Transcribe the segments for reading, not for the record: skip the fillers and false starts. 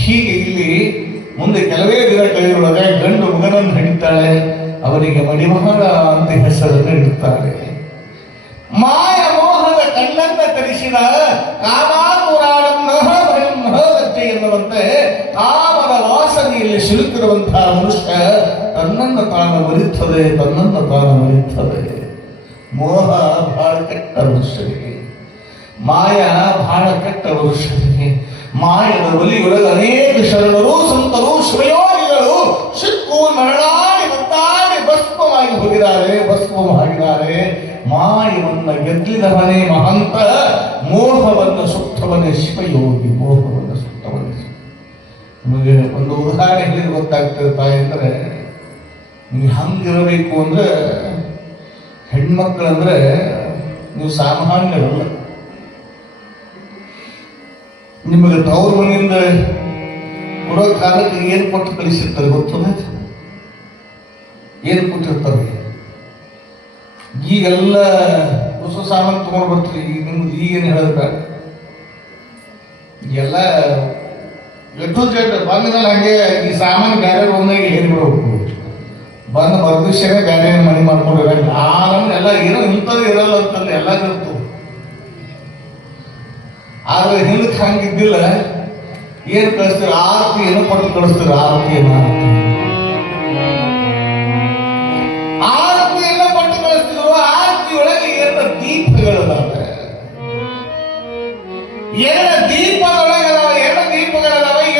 ಹೀಗೆ ಇಲ್ಲಿ ಮುಂದೆ ಕೆಲವೇ ದಿನ ಕಳೆಯುವಾಗ ಗಂಡು ಮಗನನ್ನು ಹಿಡಿತಾಳೆ, ಅವನಿಗೆ ಮಣಿಮಹಳ ಅಂತ ಹೆಸರನ್ನು ಇಡುತ್ತಾಳೆ. ಮಾಯ ಮೋಹದ ಕಣ್ಣನ್ನ ತರಿಸಿದ ಕಾಮಾನುರಾಡಂತೆ ಎನ್ನುವಂತೆ ಕಾಮದ ವಾಸನೆಯಲ್ಲಿ ಸಿಲುಕಿರುವಂತಹ ಮನುಷ್ಯ ತನ್ನನ್ನು ತಾನು ಮರಿತ್ತದೆ, ತನ್ನನ್ನು ತಾನು ಮರಿತ್ತದೆ. ಮೋಹ ಬಹಳ ಕೆಟ್ಟ ಮನುಷ್ಯನಿಗೆ, ಮಾಯ ಬಹಳ ಕೆಟ್ಟ ಮನುಷ್ಯನಿಗೆ. ಮಾಯದ ಬಲಿಯೊಳಗೆ ಅನೇಕ ಶರಣರು ಸಂತರು ಶಿವಯೋಗಿಗಳು ಸಿಕ್ಕು ನರಳಾಡಿ ಮತ್ತಾಡಿ ಭಸ್ಮವಾಗಿ ಹೋಗಿದ್ದಾರೆ, ಭಸ್ಮವಾಗಿದ್ದಾರೆ. ಮಾಯವನ್ನು ಗೆದ್ದಿದವನೇ ಮಹಂತ, ಮೋಹವನ್ನು ಸುತ್ತವನೇ ಶಿವಯೋಗಿ. ಮೋಹವನ್ನು ಸುತ್ತವನೇ. ನಿಮಗೆ ಒಂದು ಉದಾಹರಣೆ ಹೇಳಿ ಗೊತ್ತಾಗ್ತಿರ್ತಾರೆ ಅಂದರೆ, ನೀವು ಹಂಗಿರಬೇಕು ಅಂದ್ರೆ ಹೆಣ್ಮಕ್ಳಂದ್ರೆ ನೀವು ಸಾಮಾನ್ಯರಲ್ಲ. ನಿಮಗೆ ತವ್ರ ಮನೆಯಿಂದ ಕೊಡೋ ಕಾಲಕ್ಕೆ ಏನು ಕೊಟ್ಟು ಕಳಿಸಿರ್ತಾರೆ ಗೊತ್ತದ? ಏನು ಕೊಟ್ಟಿರ್ತಾರೆ? ಈಗೆಲ್ಲ ಹೊಸ ಸಾಮಾನು ತಗೊಂಡು ಬರ್ತೀರಿ. ನಿಮ್ಗೆ ಈಗೇನು ಹೇಳೋದು ಬೇಡ, ಎಲ್ಲ ಎಟ್ಟು ಜಡ್ ಬಂದ ಮೇಲೆ ಹಂಗೆ ಈ ಸಾಮಾನು ಬ್ಯಾರೆ ಒಂದಾಗಿ ಹೇಳಿಬಿಡ್ಬೇಕು. ಬಂದು ಮರುದಿವ್ಸನೇ ಬ್ಯಾರೆ ಮನೆ ಮಾಡ್ಕೊಂಡಿರ ಎಲ್ಲ ಏನೋ ಇಂಥದ್ದು ಇರಲ್ಲ ಅಂತಂದು ಎಲ್ಲ ಇರ್ತು. ಆದ್ರೆ ಹಿಂದಕ್ಕೆ ಹಂಗಿದ್ದಿಲ್ಲ. ಏನು ಕಳಿಸ್ತೀರ? ಆರತಿ ಏನೋ ಕೊಟ್ಟು ಕಳಿಸ್ತೀರ. ಆರತಿಯನ್ನು ಕೊಟ್ಟು ಕಳಿಸ್ತಿದ್ರು. ಆರತಿ ಒಳಗೆ ಎರಡು ದೀಪಗಳಿದಾವೆ. ಎರಡು ದೀಪದೊಳಗದಾವೆ.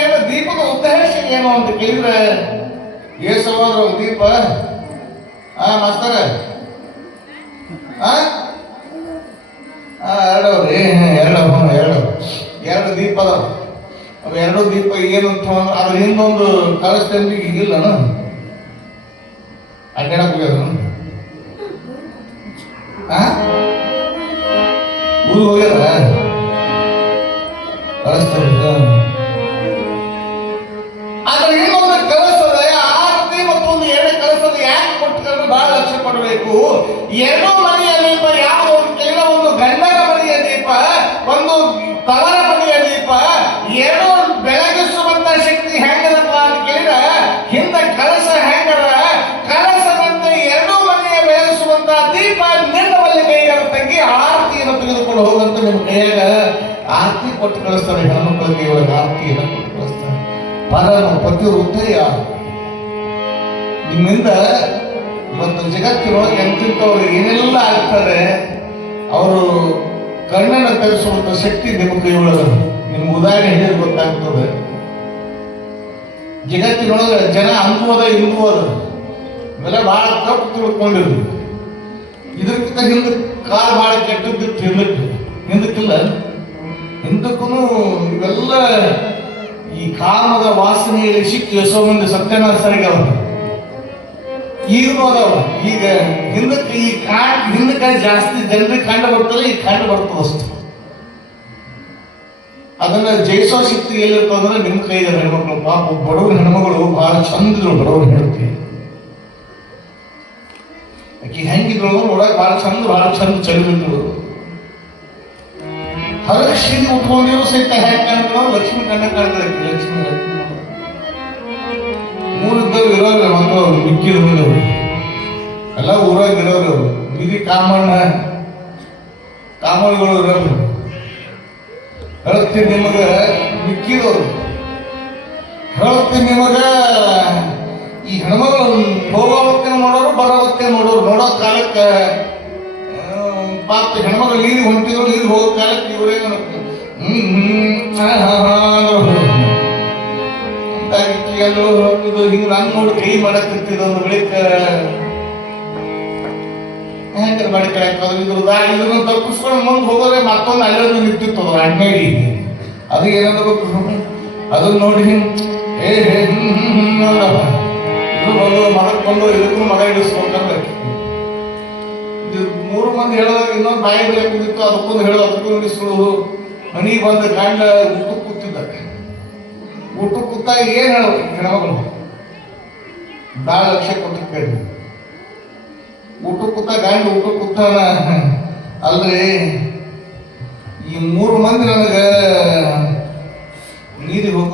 ಎರಡು ದೀಪದ ಉದ್ದೇಶ ಏನು ಅಂತ ಕೇಳಿದ್ರೆ, ಏಸವಾದ್ರು ದೀಪ ಮಾಸ್ತರ ಎರಡು ದೀಪ ಅದಾವ. ಅವು ಎರಡು ದೀಪ ಏನು ಅಂತ ಅದ್ರ ಹಿಂದೊಂದು ಕಳಿಸ್ತೇನೆ ಈಗಿಲ್ಲ ಅಡ್ಡಾಡಕ್ ಹೋಗ್ಯದ ಊರು ಹೋಗ್ಯದ ಕಳಿಸ್ತೇನೆ. ಅದ್ರ ಇನ್ನೊಂದು ಕಳಿಸದ ಆರತಿ ಮತ್ತೊಂದು ಎಣ್ಣೆ ಕಳಿಸೋದು ಯಾಕೆ ಕೊಟ್ಟುಕೊಂಡು ಬಹಳ ಲಕ್ಷ್ಯ ಕೊಡಬೇಕು. ಎರಡು ಮನೆಯ ದೀಪ ಯಾವ ಕೆಲ ಒಂದು ಗಂಡನ ಮನೆಯ ದೀಪ, ಒಂದು ತವರ ಮನೆಯ ದೀಪ. ಎರಡು ಬೆಳಗಿಸುವಂತ ಶಕ್ತಿ ಹೆಂಗದಪ್ಪ ಅಂತ ಕೇಳಿದ್ರೆ, ಹಿಂದ ಕಳಸ ಹೆಂಗದ, ಕಳಸದಂತೆ ಎರಡು ಮನೆಯ ಬೆಳಗಿಸುವಂತ ದೀಪ ನಿನ್ನ ಬಲ್ಲಿ ಕೈಗಾರ ತಂಗಿ ಆರತಿಯನ್ನು ತೆಗೆದುಕೊಂಡು ಹೋಗಂತ ನಿಮ್ಮ ಕೈಯಾಗ ಆರತಿ ಕೊಟ್ಟು ಕಳಿಸ್ತಾರೆ. ಹೆಣ್ಮಕ್ಳಿಗೆ ಇವಾಗ ಆರತಿಯನ್ನು ಕೊಟ್ಟು ಕಳಿಸ್ತಾರೆ. ಪರಮ ಪತಿವೃತ್ತ ಯಾರು? ನಿಮ್ಮಿಂದ ಇವತ್ತು ಜಗತ್ತಿನೊಳಗೆ ಎಂತಿಂತವ್ರು ಏನೆಲ್ಲ ಆಗ್ತಾರೆ, ಅವರು ಕಣ್ಣನ್ನು ತರಿಸುವಂತ ಶಕ್ತಿ ನಿಮ್ಮ ಕೈಯೊಳಗೆ. ನಿಮ್ಗೆ ಉದಾಹರಣೆ ಹೇಳಿದ್ರೆ ಗೊತ್ತಾಗ್ತದೆ. ಜಗತ್ತಿನೊಳಗೆ ಜನ ಅಂದುವದ ಇಂದುವದ ಇವೆಲ್ಲ ಬಹಳ ತಪ್ಪು ತಿಳ್ಕೊಂಡಿರು. ಇದಕ್ಕಿಂತ ಹಿಂದಕ್ಕೆ ಕಾಲು ಬಹಳ ಕೆಟ್ಟದ್ದಿತ್ತು. ಹಿಂದಕ್ಕಿಲ್ಲ. ಹಿಂದಕ್ಕೂ ಇವೆಲ್ಲ ಈ ಕಾಮದ ವಾಸನೆಯಲ್ಲಿ ಸಿಕ್ಕಿ ಎಷ್ಟೋ ಮಂದಿ ಸತ್ಯನಾಥ ಸರಿಗೆ ಅವ ಈಗಲೂ ಅದಾವ. ಈಗ ಹಿಂದಕ್ಕೆ ಈ ಹಿಂದಕ್ಕೆ ಜಾಸ್ತಿ ಜನರಿಗೆ ಕಂಡು ಬರ್ತದೆ, ಈಗ ಕಂಡು ಬರ್ತದೆ ಅಷ್ಟು. ಅದನ್ನ ಜಯಿಸೋ ಶಕ್ತಿ ಎಲ್ಲಿರ್ತದಂದ್ರೆ ನಿಮ್ಮ ಕೈಗೆ. ಹೆಣ್ಮಕ್ಳು ಪಾಪ ಬಡವ್ರ ಹೆಣ್ಮಗಳು ಬಹಳ ಚಂದಿದ್ರು. ಬಡವ್ರ ಹೆಣ್ತಿ ಆಕಿ ಹೆಂಗಿದ್ರು ನೋಡಕ್ ಬಹಳ ಚಂದ ಚಲಿದ್ರು. ಹರಕ್ಷಿಗೆ ಉಟ್ಕೊಂಡಿರೋ ಸಹಿತ ಹೆಂಗ್ ಕಾಣ್ತಾವ, ಲಕ್ಷ್ಮಿ ಕಣ್ಣ ಕಾಣ್ತಾರೆ. ಲಕ್ಷ್ಮಿ ಊರಿದ್ದವ್ರು ಇರೋರು ಮಕ್ಕಳು ಮಿಕ್ಕಿದ ಮುಂದವ್ರು ಎಲ್ಲ ಊರಾಗ ಇರೋರು. ಅವರು ಬೀದಿ ಕಾಮಣ್ಗಳು ಇರೋರು. ಹೇಳ್ತೀನಿ ನಿಮಗ ಮಿಕ್ಕಿದವ್ರು. ಹೇಳ್ತೀನಿ ನಿಮಗ ಈ ಹೆಣ್ಮಗಳು ಹೋಗೋವತ್ತೆ ನೋಡೋರು, ಬರೋವತ್ತೆ ನೋಡೋರು. ನೋಡೋ ಕಾಲಕ್ಕೆ ಪಾಪ ಹೆಣ್ಮಗಳು ನೀರು ಹೊಂಟಿದ್ರು. ನೀರು ಹೋಗೋ ಕಾಲಕ್ಕೆ ಇವರೇ ಇದು ಹಿಂಗೆ ನಾನು ನೋಡಿ ಕೈ ಮಾಡಕ್ತಿದ್ದು. ಒಂದು ಬಳಿಕ ಹೆಂಗ ಮಾಡ್ಕೊಳಕ್ ಇದನ್ನ ತಪ್ಪಿಸ್ಕೊಂಡು ಮುಂದೆ ಹೋಗೋದ್ರೆ ಮತ್ತೊಂದು ಅಲ್ಲೋದು ನಿಂತಿತ್ತು. ಅದ್ರ ಅಡ್ಮೇಡಿ ಅದು ಏನಂದ್ರೆ ಅದನ್ನ ನೋಡಿ ಮಗಕ್ ಬಂದು ಇದಕ್ಕೂ ಮಗ ಹಿಡಿಸ್ಕೊಂಡ್ರೆ ಮೂರು ಮಂದಿ ಹೇಳೋದಾಗ ಇನ್ನೊಂದು ಬಾಯಿ ಬೆಲೆ ಕುಂದಿತ್ತು. ಅದಕ್ಕೊಂದು ಹೇಳೋದು, ಅದಕ್ಕೂ ಹಿಡಿಸ್ಕೊಳ್ಳೋದು. ಮನೆಗೆ ಬಂದು ಗಂಡ ಊಟಕ್ಕೆ ಕೂತಿದ್ದ. ಊಟಕ್ಕೆ ಕೂತಾಗ ಏನ್ ಹೇಳೋದು ಹೆಣ್ಮಗಳು ಭಾಳ ಲಕ್ಷ್ಯ ಕೊಟ್ಟು ಕೇಳಿ. ಊಟಕ್ಕೆ ಕೂತ ಗಂಡ ಊಟಕ್ಕೆ ಕೂತಾನ, ಅಲ್ರಿ ಈ ಮೂರು ಮಂದಿ ನನಗೆ